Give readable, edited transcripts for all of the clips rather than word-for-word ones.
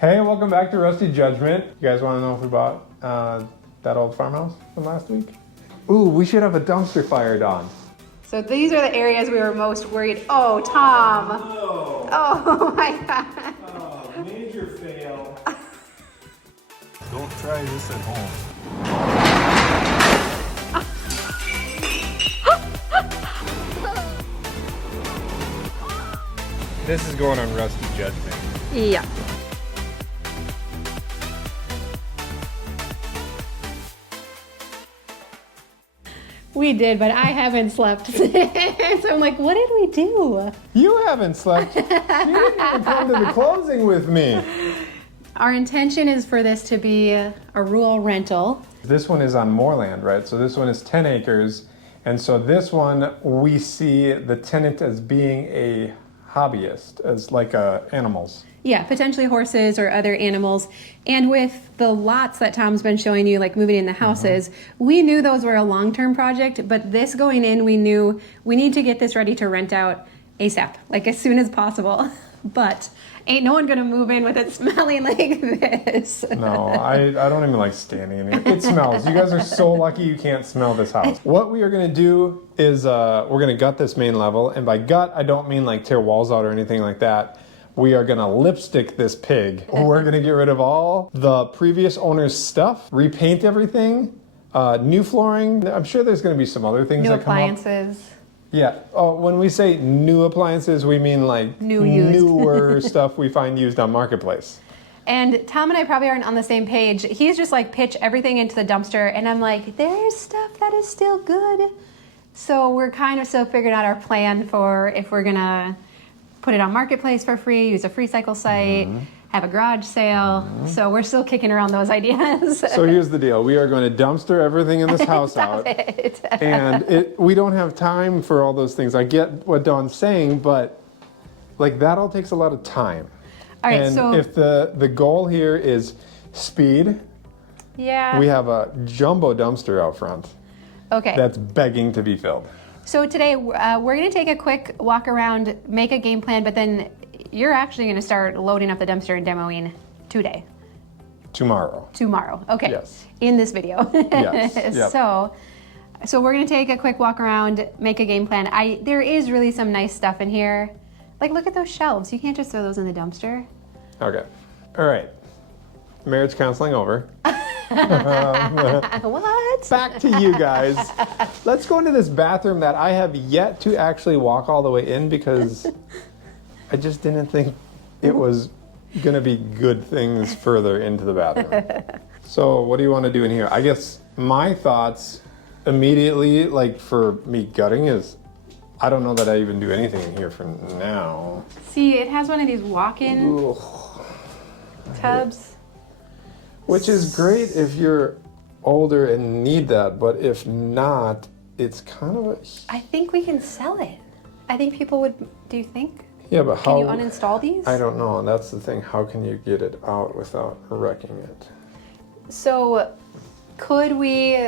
Hey, welcome back to Rusty Judgment. You guys want to know if we bought that old farmhouse from last week? Ooh, we should have a dumpster fire, Dawn. So these are the areas we were most worried. Oh, Tom. No. Oh my God. Oh, major fail. Don't try this at home. This is going on Rusty Judgment. Yeah. We did, but I haven't slept. So I'm like, what did we do? You haven't slept. You didn't even come to the closing with me. Our intention is for this to be a rural rental. This one is on moorland, right? So this one is 10 acres. And so this one, we see the tenant as being a hobbyist, as like animals. Yeah, potentially horses or other animals. And with the lots that Tom's been showing you, like moving in the houses, we knew those were a long-term project, but this going in, we knew we need to get this ready to rent out ASAP, like as soon as possible. But ain't no one gonna move in with it smelling like this. No, I don't even like standing in here. It smells. You guys are so lucky you can't smell this house. What we are gonna do is we're gonna gut this main level. And by gut, I don't mean like tear walls out or anything like that. We are gonna lipstick this pig. We're gonna get rid of all the previous owner's stuff, repaint everything, new flooring. I'm sure there's gonna be some other things New that come up. appliances. Yeah. Oh, when we say new appliances, we mean like newer stuff we find used on Marketplace. And Tom and I probably aren't on the same page. He's just like, pitch everything into the dumpster. And I'm like, there's stuff that is still good. So we're kind of still figuring out our plan for if we're gonna put it on Marketplace for free, use a free cycle site, have a garage sale. So we're still kicking around those ideas. So here's the deal. We are going to dumpster everything in this house out. And we don't have time for all those things. I get what Dawn's saying, but like that all takes a lot of time. All right, and so if the goal here is speed, yeah, we have a jumbo dumpster out front. Okay. That's begging to be filled. So today we're going to take a quick walk around, make a game plan, but then you're actually going to start loading up the dumpster and demoing today. Tomorrow. Okay. Yes. In this video. Yes. Yep. So we're going to take a quick walk around, make a game plan. There is really some nice stuff in here. Like, look at those shelves. You can't just throw those in the dumpster. Okay. All right. Marriage counseling over. What? Back to you guys. Let's go into this bathroom that I have yet to actually walk all the way in because I just didn't think it was going to be good things further into the bathroom. So what do you want to do in here? I guess my thoughts immediately, like for me gutting, is I don't know that I even do anything in here for now. See, it has one of these walk-in tubs. Which is great if you're older and need that, but if not, it's kind of a... I think we can sell it. I think people would, do you think? Yeah, but how... Can you uninstall these? I don't know, and that's the thing. How can you get it out without wrecking it? So, could we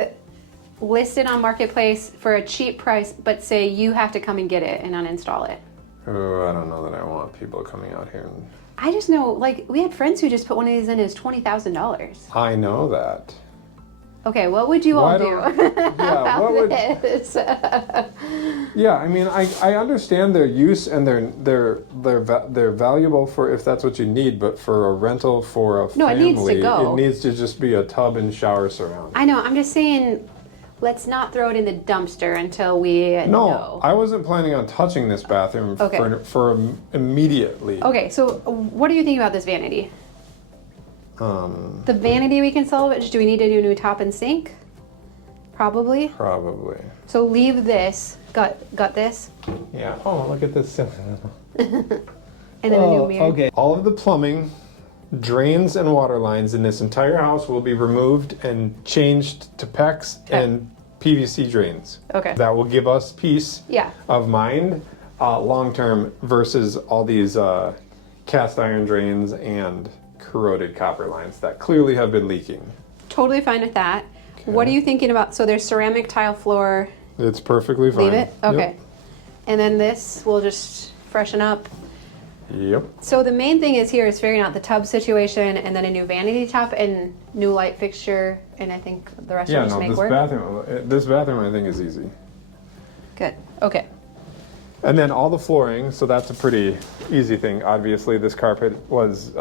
list it on Marketplace for a cheap price, but say you have to come and get it and uninstall it? Oh, I don't know that I want people coming out here and... I just know, like, we had friends who just put one of these in as $20,000. I know that. Okay, what would you all do? Yeah, what would... This? Yeah, I mean, I understand their use and they're valuable for if that's what you need, but for a rental for a family, it needs to go. It needs to just be a tub and shower surround. I know, I'm just saying, let's not throw it in the dumpster until we know. I wasn't planning on touching this bathroom for immediately. Okay, so what do you think about this vanity? The vanity we can salvage. Do we need to do a new top and sink? Probably. Probably. So leave this. Gut this. Yeah. Oh, look at this. And then a new mirror. Okay. All of the plumbing, drains, and water lines in this entire house will be removed and changed to PEX and PVC drains. Okay. That will give us peace Yeah. of mind long term versus all these cast iron drains and corroded copper lines that clearly have been leaking. Totally fine with that. Okay. What are you thinking about? So there's ceramic tile floor. It's perfectly fine. Leave it? Okay. Yep. And then this will just freshen up. Yep. So the main thing is here is figuring out the tub situation and then a new vanity top and new light fixture, and I think the rest will just make work. This bathroom I think is easy. Good. Okay. And then all the flooring, so that's a pretty easy thing. Obviously, this carpet was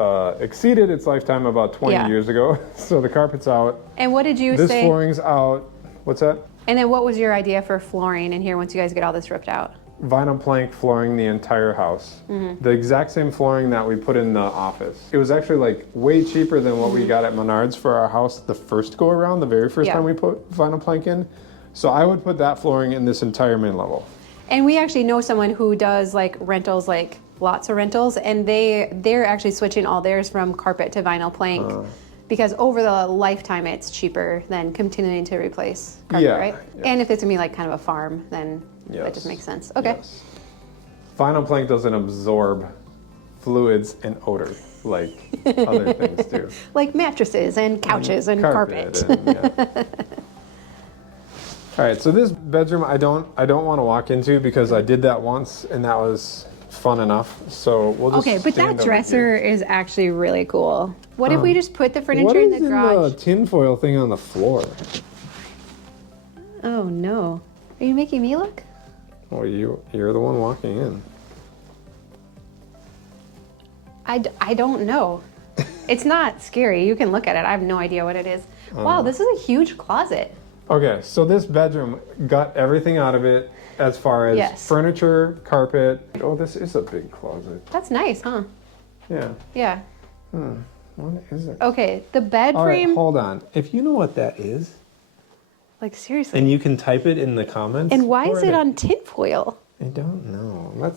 exceeded its lifetime about 20 years ago, so the carpet's out. And what did you This say? flooring's out. What's that? And then what was your idea for flooring in here once you guys get all this ripped out? Vinyl plank flooring the entire house. The exact same flooring that we put in the office. It was actually like way cheaper than what we got at Menards for our house the first go around, the very first time we put vinyl plank in. So I would put that flooring in this entire main level. And we actually know someone who does like rentals, like lots of rentals, and they're actually switching all theirs from carpet to vinyl plank because over the lifetime it's cheaper than continuing to replace carpet, right? Yes. And if it's gonna be like kind of a farm, then that just makes sense. Okay. Yes. Vinyl plank doesn't absorb fluids and odor like other things do. Like mattresses and couches and carpet. All right, so this bedroom I don't want to walk into because I did that once and that was fun enough. So we'll just Okay, but stand that over dresser here. is actually really cool. What if we just put the furniture What in is the garage? the tinfoil thing on the floor? Oh no. Are you making me look? Oh, you're the one walking in. I don't know. It's not scary. You can look at it. I have no idea what it is. Wow, this is a huge closet. Okay, so this bedroom got everything out of it as far as furniture, carpet. Oh, this is a big closet. That's nice, huh? Yeah. Yeah. What is it? Okay, the bed All right, frame. hold on. If you know what that is, Like seriously. and you can type it in the comments. And why is or it on tinfoil? I don't know.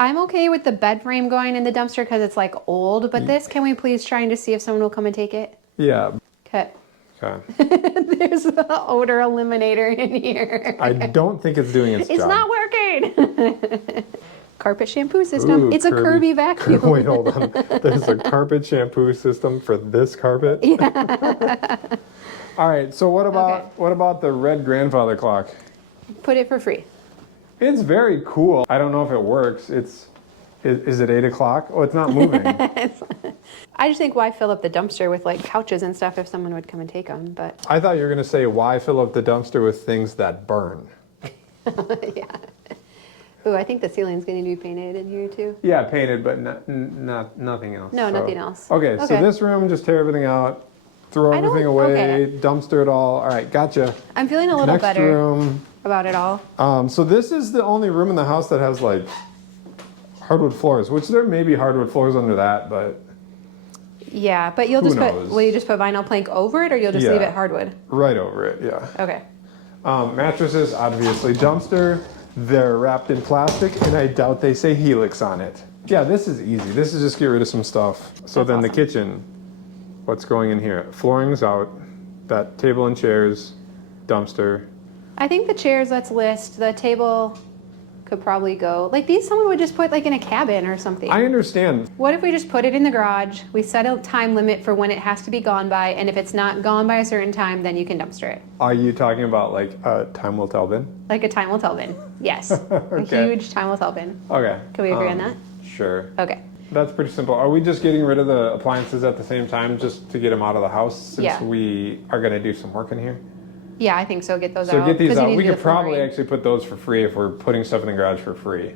I'm okay with the bed frame going in the dumpster because it's like old, but this, can we please try and just see if someone will come and take it? Yeah. Okay. Okay. There's an odor eliminator in here. I don't think it's doing its job. It's not working. Carpet shampoo system. Ooh, It's a Kirby vacuum. Wait, hold on. There's a carpet shampoo system for this carpet? Yeah. All right, so what about the red grandfather clock? Put it for free. It's very cool. I don't know if it works. Is it 8 o'clock? Oh, it's not moving. I just think why fill up the dumpster with like couches and stuff if someone would come and take them, but. I thought you were going to say, why fill up the dumpster with things that burn? Yeah. Ooh, I think the ceiling's going to be painted in here too. Yeah, painted, but nothing else. No, nothing else. Okay, so this room, just tear everything out, throw everything away, dumpster it all. All right, gotcha. I'm feeling a little Next better room. about it all. So this is the only room in the house that has like hardwood floors, which there may be hardwood floors under that, but yeah, but you'll just will you just put vinyl plank over it or you'll just leave it hardwood? Right over it, yeah. Okay. Mattresses, obviously dumpster. They're wrapped in plastic, and I doubt they say Helix on it. Yeah, this is easy. This is just get rid of some stuff. So then the kitchen, what's going in here? Flooring's out. That table and chairs, dumpster. I think the chairs, let's list. The table could probably go. Like these, someone would just put like in a cabin or something. I understand. What if we just put it in the garage? We set a time limit for when it has to be gone by, and if it's not gone by a certain time, then you can dumpster it. Are you talking about like a time will tell bin? Like a time will tell bin. Yes. Okay. A huge time will tell bin. Okay. Can we agree on that? Sure. Okay. That's pretty simple. Are we just getting rid of the appliances at the same time just to get them out of the house since we are going to do some work in here? Yeah, I think so. Get those out. So get these out. We could could probably actually put those for free if we're putting stuff in the garage for free.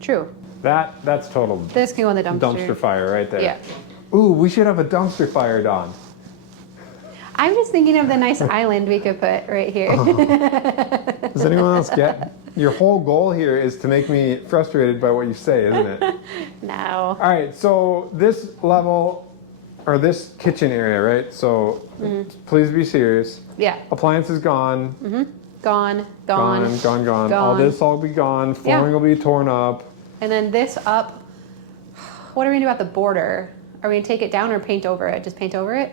True. That's total. This can go in the dumpster. Dumpster fire right there. Yeah. Ooh, we should have a dumpster fire, Dawn. I'm just thinking of the nice island we could put right here. Does anyone else get? Your whole goal here is to make me frustrated by what you say, isn't it? No. All right, so this level, or this kitchen area, right? So please be serious. Yeah. Appliances gone. Gone. Gone. All this will be gone. Flooring will be torn up. And then this up. What are we gonna do about the border? Are we gonna take it down or paint over it? Just paint over it?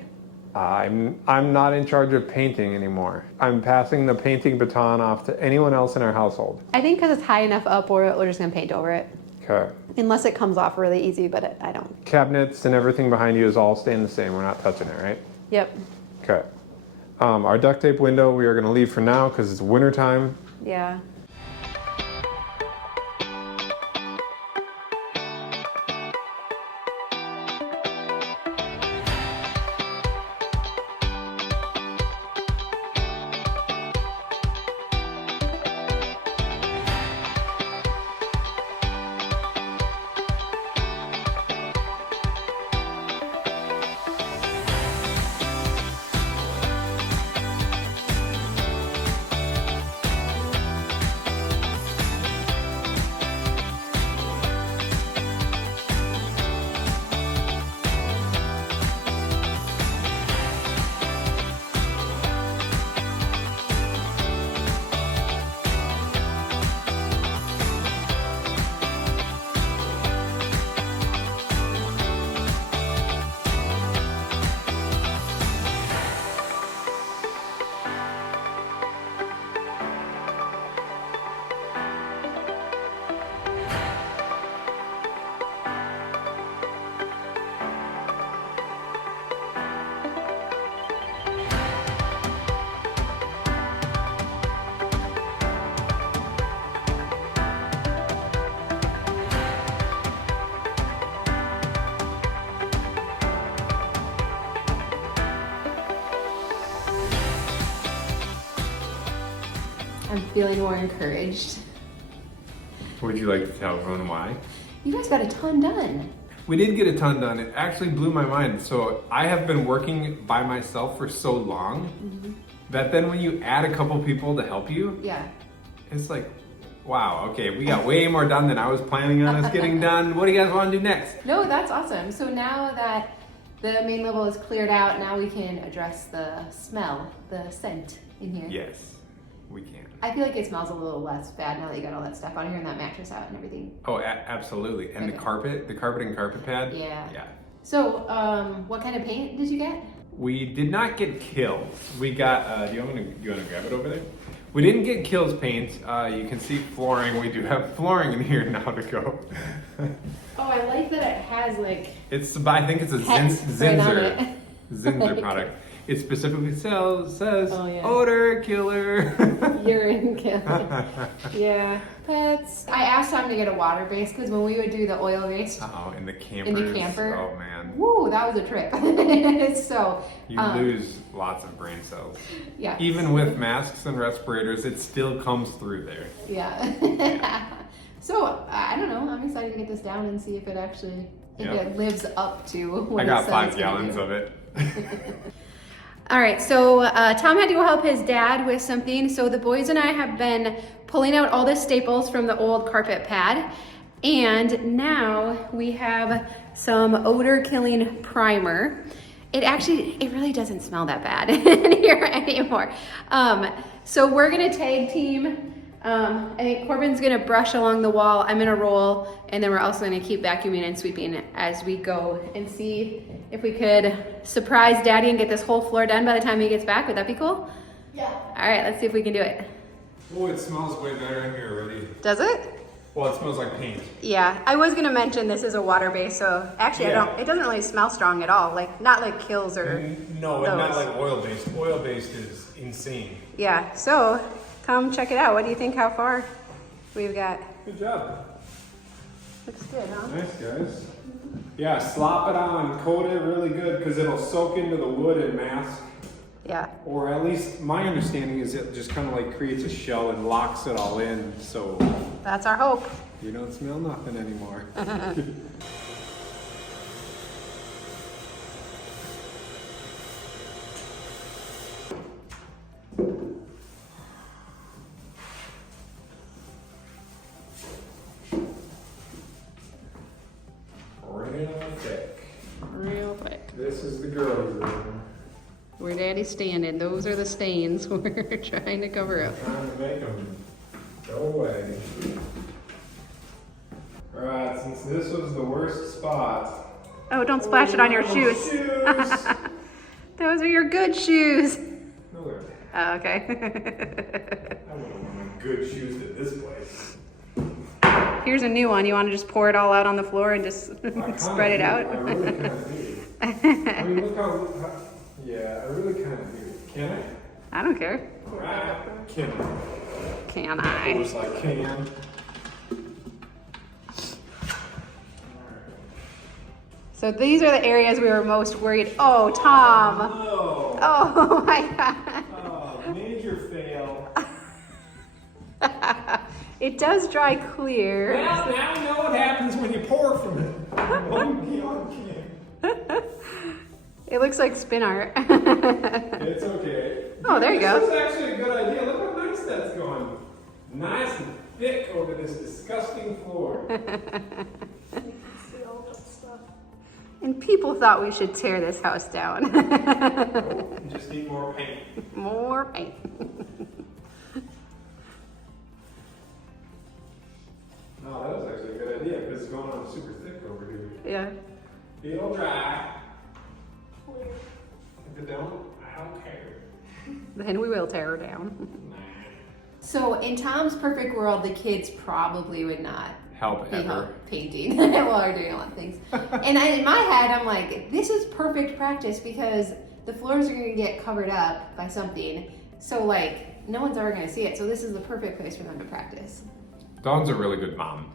I'm not in charge of painting anymore. I'm passing the painting baton off to anyone else in our household. I think because it's high enough up, we're just gonna paint over it. Okay. Unless it comes off really easy, but I don't. Cabinets and everything behind you is all staying the same. We're not touching it, right? Yep. Okay. Our duct tape window we are going to leave for now because it's winter time. Yeah. feeling more encouraged. Would you like to tell everyone why? You guys got a ton done. We did get a ton done. It actually blew my mind. So I have been working by myself for so long that then when you add a couple people to help you, Yeah. it's like, wow, okay, we got way more done than I was planning on us getting done. What do you guys want to do next? No, that's awesome. So now that the main level is cleared out, now we can address the smell, the scent in here. Yes, we can. I feel like it smells a little less bad now that you got all that stuff out here and that mattress out and everything. Oh, absolutely. And Okay. the carpet and carpet pad. Yeah. Yeah. So, what kind of paint did you get? We did not get Kills. We got, do you want to grab it over there? We didn't get Kills paint. You can see flooring. We do have flooring in here now to go. Oh, I like that it has like... I think it's a Pets right on Zinser. it. Zinser product. It specifically says Oh, yeah. odor killer. urine killer. Yeah. Pets. I asked Tom to get a water base because when we would do the oil based Oh, in the campers. in the camper, Oh man. woo, that was a trip. So You lose lots of brain cells. yeah. Even with masks and respirators, it still comes through there. Yeah. So I don't know. I'm excited to get this down and see if it actually it lives up to what I it got says 5 it's gonna gallons do. of it. All right, so Tom had to go help his dad with something. So the boys and I have been pulling out all the staples from the old carpet pad. And now we have some odor killing primer. It really doesn't smell that bad in here anymore. So we're gonna tag team. I think Corbin's gonna brush along the wall, I'm gonna roll, and then we're also gonna keep vacuuming and sweeping as we go and see if we could surprise Daddy and get this whole floor done by the time he gets back. Would that be cool? Yeah. All right, let's see if we can do it. Oh, it smells way better in here already. Does it? Well, it smells like paint. Yeah, I was gonna mention this is a water base, so actually Yeah. it doesn't really smell strong at all, like not like Kills or, No, and not those. like oil-based. Oil-based is insane. yeah, so come check it out. What do you think, how far we've got? Good job. Looks good, huh? Nice, guys. Yeah, slop it on, coat it really good because it'll soak into the wood and mask. Yeah. Or at least my understanding is it just kind of like creates a shell and locks it all in so That's our hope. you don't smell nothing anymore. Real thick. Real quick. This is the girls' room. Where Daddy's standing, those are the stains we're trying to cover up. Trying to make them go away. Alright, since this was the worst spot. Oh, don't splash it on your shoes. Those are your good shoes. No, they're Oh, okay. I wouldn't want my good shoes to this place. Here's a new one. You want to just pour it all out on the floor and just spread it out? I really kind of do. I mean, look how, yeah, I really kind of do. Can I? I don't care. Alright, can I? Can I? Just like can. So these are the areas we were most worried. Oh, Tom. No. Oh my God. Oh, major fail. It does dry clear. Well, now you know what happens when you pour from it. One can. It looks like spin art. It's okay. Oh, there you go. This is actually a good idea. Look how nice that's going. Nice and thick over this disgusting floor. See all that stuff. And people thought we should tear this house down. Oh, you just need more paint. More paint. No, that was actually a good idea because it's going on super thick over here. Yeah. It'll dry. Weird. If it don't, I don't care. Then we will tear her down. Nah. So in Tom's perfect world, the kids probably would not Help be ever. painting while we're doing a lot of things. And in my head, I'm like, this is perfect practice because the floors are going to get covered up by something. So like, no one's ever going to see it. So this is the perfect place for them to practice. Dawn's a really good mom.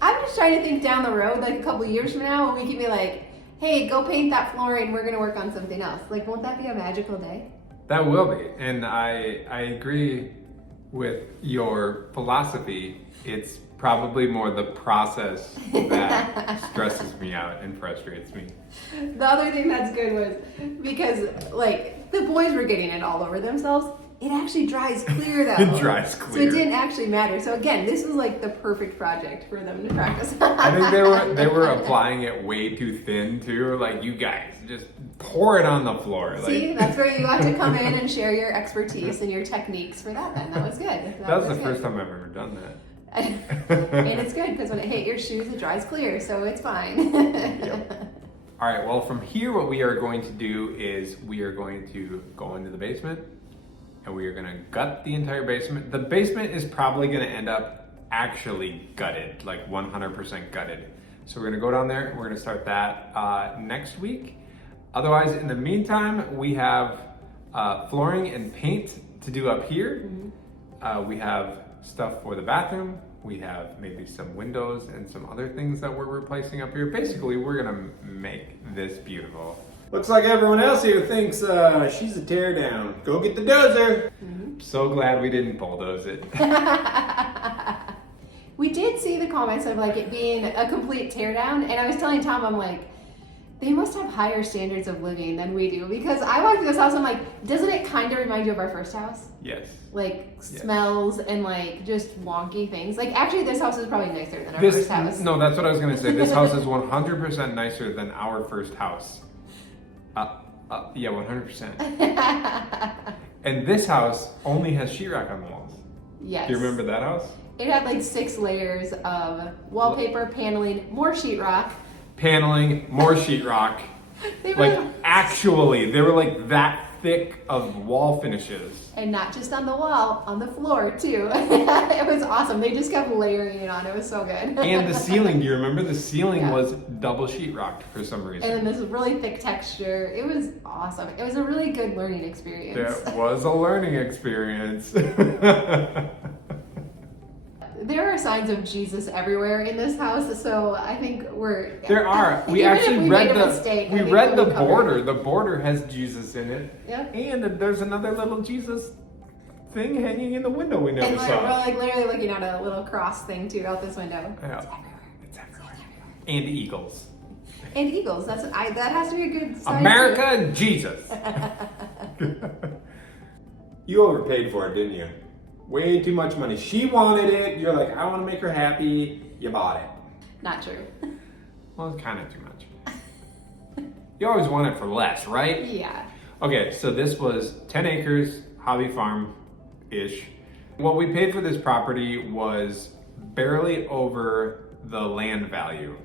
I'm just trying to think down the road, like a couple years from now, when we can be like, hey, go paint that flooring. We're going to work on something else. Like, won't that be a magical day? That will be, and I agree with your philosophy, it's probably more the process that stresses me out and frustrates me. The other thing that's good was because like the boys were getting it all over themselves. It actually dries clear though. It dries So clear. it didn't actually matter. So again, this was like the perfect project for them to practice. I think they were applying it way too thin too. Like, you guys just pour it on the floor. Like, See, that's where you have to come in and share your expertise and your techniques for that. Then that was good. that was the good. first time I've ever done that. And it's good because when it hit your shoes, it dries clear, so it's fine. Yep. All right, well, from here, what we are going to do is we are going to go into the basement and we are going to gut the entire basement. The basement is probably going to end up actually gutted, like 100% gutted. So we're going to go down there and we're going to start that next week. Otherwise, in the meantime, we have flooring and paint to do up here. We have stuff for the bathroom. We have maybe some windows and some other things that we're replacing up here. Basically, we're gonna make this beautiful. Looks like everyone else here thinks she's a tear down. Go get the dozer. So glad we didn't bulldoze it. We did see the comments of like it being a complete teardown, and I was telling Tom, I'm like, they must have higher standards of living than we do, because I walked through this house, I'm like, doesn't it kind of remind you of our first house? Yes. Like Yes. smells and like just wonky things. Like actually this house is probably nicer than our first house. No, that's what I was gonna say. This house is 100% nicer than our first house. Yeah, 100%. And this house only has sheetrock on the walls. Yes. Do you remember that house? It had like 6 layers of wallpaper, paneling, more sheetrock. Paneling, more sheetrock. They were Like, actually, they were like that thick of wall finishes. and not just on the wall, on the floor too. It was awesome. They just kept layering it on. It was so good. And the ceiling, do you remember? The ceiling Yeah. was double sheetrocked for some reason. And then this really thick texture. It was awesome. It was a really good learning experience. That was a learning experience. There are signs of Jesus everywhere in this house, so I think we're. There are. We Even if actually we read made a the mistake, I we think read the we'll be covered. border. The border has Jesus in it. Yep. And there's another little Jesus thing hanging in the window we never And we're saw. like literally looking at a little cross thing too out this window. Yeah. It's everywhere. And eagles. And eagles. That has to be a good sign. America and Jesus. You overpaid for it, didn't you? Way too much money. She wanted it. You're like, I want to make her happy. You bought it. Not true. Well, it's kind of too much. You always want it for less, right? Yeah. Okay, so this was 10 acres, hobby farm-ish. What we paid for this property was barely over the land value.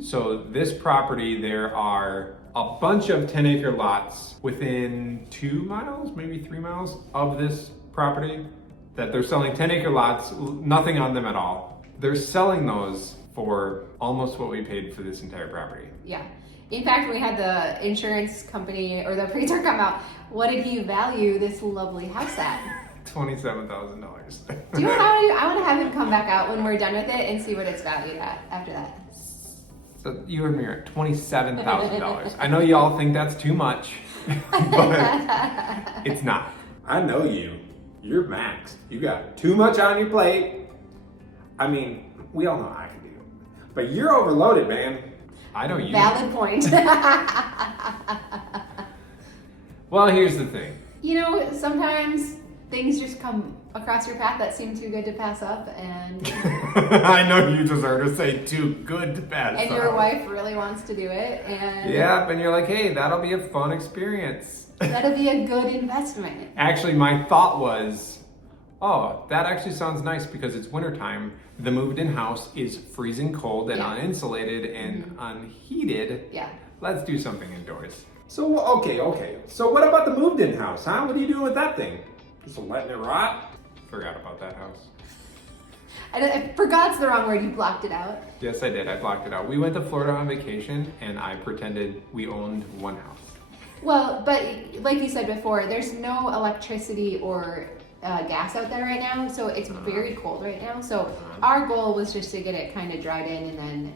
So this property, there are a bunch of 10-acre lots within 2 miles, maybe 3 miles of this property that they're selling 10-acre lots, nothing on them at all. They're selling those for almost what we paid for this entire property. Yeah. In fact, we had the insurance company or the appraiser come out. What did he value this lovely house at? $27,000. Do you know how I want to have him come back out when we're done with it and see what it's valued at after that. So you heard me right, $27,000. I know y'all think that's too much, but it's not. I know you. You're maxed. You got too much on your plate. I mean, we all know I can do. But you're overloaded, man. I know you. Valid point. Well, here's the thing. You know, sometimes things just come across your path that seem too good to pass up, and I know you just heard her say too good to pass and up. your wife really wants to do it, and Yep, and you're like, hey, that'll be a fun experience. that'll be a good investment. Actually, my thought was, oh, that actually sounds nice because it's wintertime. The moved-in house is freezing cold and Yeah. uninsulated and unheated. Yeah. Let's do something indoors. So, okay. So what about the moved-in house, huh? What are you doing with that thing? Just letting it rot? Forgot about that house. Forgot's the wrong word. You blocked it out. Yes, I did. I blocked it out. We went to Florida on vacation and I pretended we owned one house. Well, but like you said before, there's no electricity or gas out there right now, so it's very cold right now. So our goal was just to get it kind of dried in and then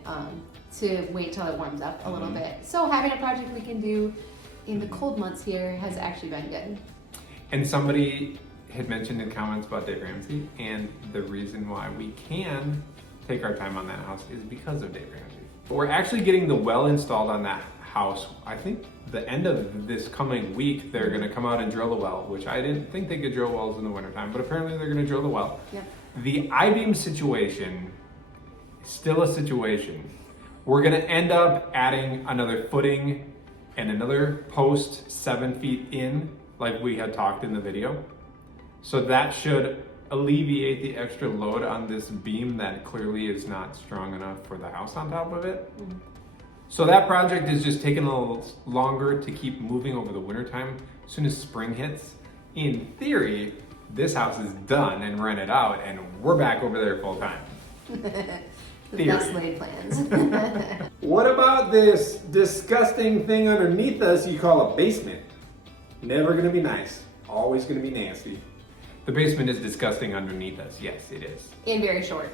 to wait till it warms up a little bit. So having a project we can do in the cold months here has actually been good. And somebody had mentioned in comments about Dave Ramsey, and the reason why we can take our time on that house is because of Dave Ramsey. We're actually getting the well installed on that house. I think the end of this coming week, they're gonna come out and drill the well, which I didn't think they could drill wells in the wintertime, but apparently they're gonna drill the well. Yep. The I-beam situation is still a situation. We're gonna end up adding another footing and another post 7 feet in, like we had talked in the video. So that should alleviate the extra load on this beam that clearly is not strong enough for the house on top of it. Mm-hmm. So that project is just taking a little longer to keep moving over the wintertime. As soon as spring hits, in theory, this house is done and rented out and we're back over there full time. The best laid plans. What about this disgusting thing underneath us you call a basement? Never gonna be nice, always gonna be nasty. The basement is disgusting underneath us, yes it is. And very short.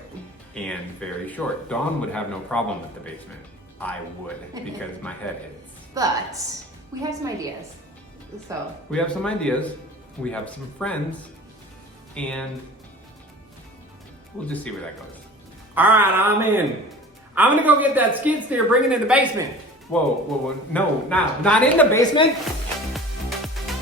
And very short. Dawn would have no problem with the basement. I would, because my head hits. But we have some ideas. So We have some ideas, we have some friends, and we'll just see where that goes. All right, I'm in. I'm gonna go get that skid steer, bring it in the basement. Whoa, no, not in the basement.